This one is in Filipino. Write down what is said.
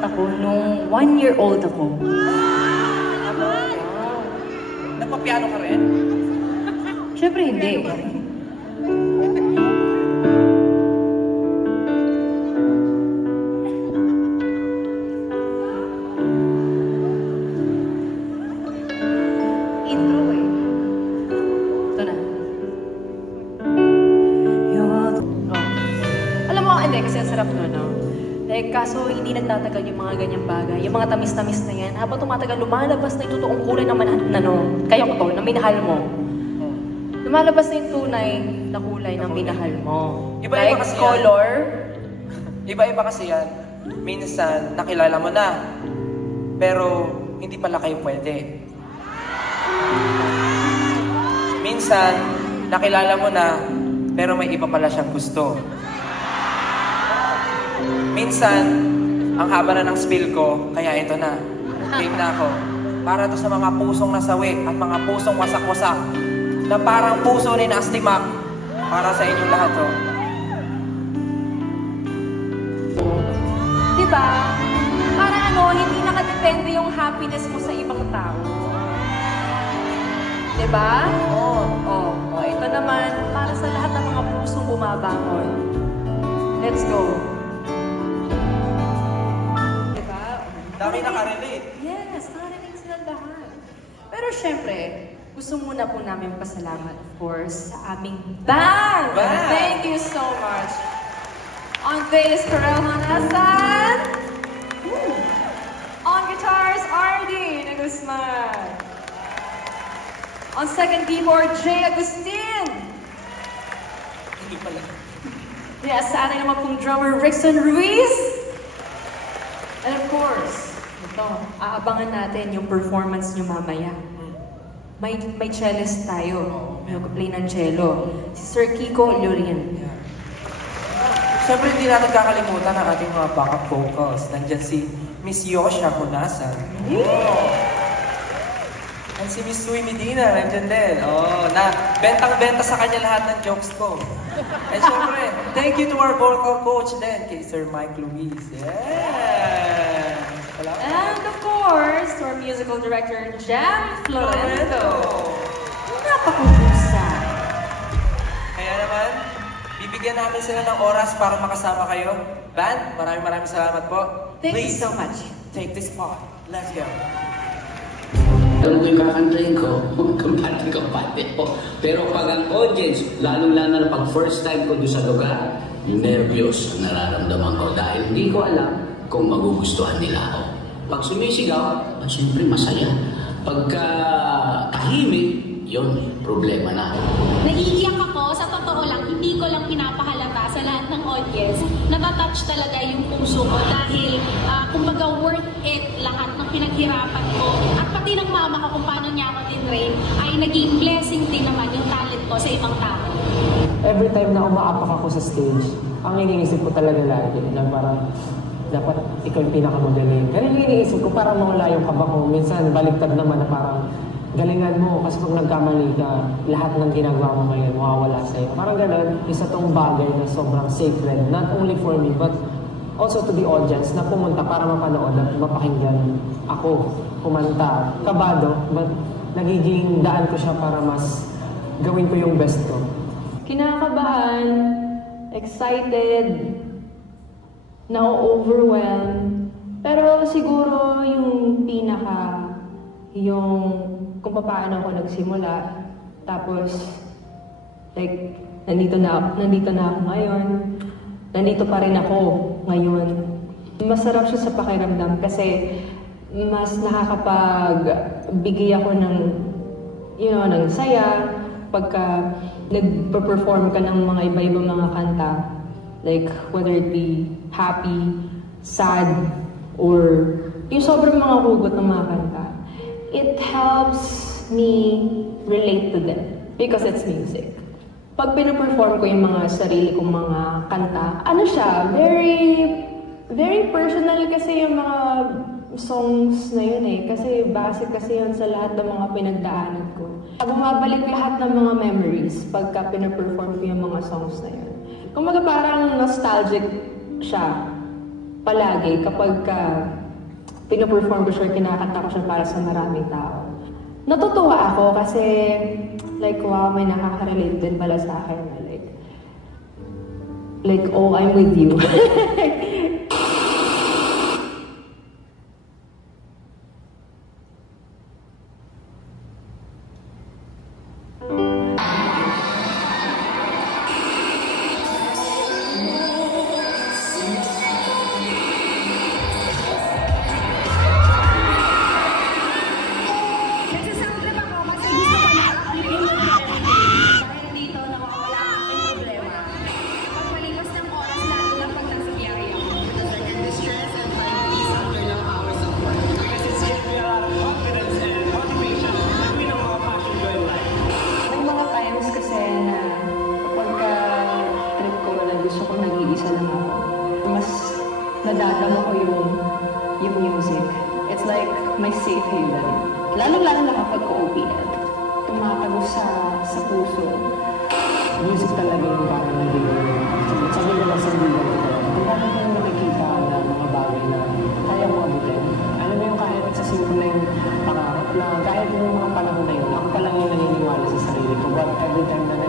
kinakanta ko nung 1-year-old ako. Nagpa-piano ka rin? Siyempre hindi. Intro eh. Ito na. Alam mo, hindi, kasi ang sarap nun, no? Like, kaso hindi nagtatagal yung mga ganyang bagay. Yung mga tamis-tamis na yan, habang tumatagal, lumalabas na yung totoong kulay naman kaya ko to, na minahal mo. Lumalabas na yung tunay na kulay ng minahal mo. Iba-iba like, kasi color. Iba-iba kasi yan. Minsan, nakilala mo na. Pero, hindi pala kayo pwede. Minsan, nakilala mo na, pero may iba pala siyang gusto. Minsan, ang haba na ng spill ko, kaya ito na. Game na ako. Para to sa mga pusong nasawi at mga pusong wasak-wasak na parang puso ni Nasty Mac. Para sa inyong lahat to. Diba? Parang ano, hindi nakadepende yung happiness mo sa ibang tao. Diba? Oo. Ito naman, para sa lahat ng mga pusong bumabangon. Let's go. Diba? Dami nakarelate. Yes, nakarelate sila lahat. Pero syempre, gusto muna po namin pasalamat, of course, sa aming band! Thank you so much! On bass, Karel Hanasan. On guitars, RD Guzman. On second keyboard, Jay Agustin. Hindi pala. Yes, sa atin naman pong drummer, Rickson Ruiz. And of course, ito, aabangan natin yung performance nyo mamaya. May cellist tayo. Mag-play ng cello. Si Sir Kiko Lurin. Siyempre, hindi natin kakalimutan ang ating mga backup vocals. Nandyan si Miss Yosha Hunasan. And si Miss Sui Medina, nandyan din. Na bentang-benta sa kanya lahat ng jokes ko. And siyempre, thank you to our vocal coach din, kay Sir Mike Luis. Yeah! And of course, to our musical director, Jam Florento. Napakahusa. Kaya naman, bibigyan namin sila ng oras para makasama kayo. Band, maraming salamat po. Thank you so much. Take this part. Let's go. Alam ko yung kakantahin ko, kampante ko. Pero pag ang audience, lalong-lalo na pag first time ko doon sa lugar, nervyos ang nararamdaman ko dahil hindi ko alam kung magugustuhan nila ako. Pag sumisigaw, siyempre masaya. Pagka tahimik, yun, problema na. Naiiyak ako, sa totoo lang, hindi ko lang pinapahalata sa lahat ng audience. Natatouch talaga yung puso ko dahil kumbaga worth it lahat ng pinaghirapan ko. At pati ng mama ko kung paano niya ako tinrain ay naging blessing din naman yung talent ko sa ibang tao. Every time na umaapak ako sa stage, ang iniisip ko talaga lagi na parang dapat ikaw yung pinakamagaling. Ganun yung iniisip ko, parang mawala yung kaba ko. Minsan, baliktad naman na parang galingan mo kasi pag nagkamali ka, lahat ng ginagawa mo ngayon, mawawala sa'yo. Parang ganun, isa tong bagay na sobrang sacred, not only for me, but also to the audience na pumunta para mapanood at mapakinggan ako kumanta. Kabado, but nagiging daan ko siya para mas gawin ko yung best ko. Kinakabahan, excited, na-overwhelmed, pero siguro yung kung paano ako nagsimula, tapos like nandito na ako ngayon, nandito pa rin ako ngayon. Masarap siya sa pakiramdam kasi mas nakakapagbigay ako ng ng saya pagka nagpe-perform ka ng mga iba-ibang mga kanta, like whether it be happy, sad, or yung sobrang mga hugot ng mga kanta. It helps me relate to them because it's music. Pag pinaperform ko yung mga sarili kong mga kanta, siya, very personal kasi yung mga songs na yun eh. Kasi basic kasi yun sa lahat ng mga pinagdaanan ko. Bumabalik lahat ng mga memories pagka pinaperform ko yung mga songs na yun. Kumaga parang nostalgic siya. palagi kapag pinoperform ko siya, kinakanta ko siya para sa maraming tao. Natutuwa ako kasi like wow, may nakaka-relate din pala sa akin na like oh, I'm with you. Nadadama ko yung music. It's like my safe haven. Lalo-lalo na kapag ko-OPL. Tumatago sa puso. Music talaga yung parang nagiging. Sabi ko lang sa video ko, kung paano ko nakikita na mga bagay na kaya mo abutin. Alam mo yung kahit sa simple yung pangarap na kahit yung mga panahon na yun, ako pa lang yung naniniwala sa sarili ko. But every time na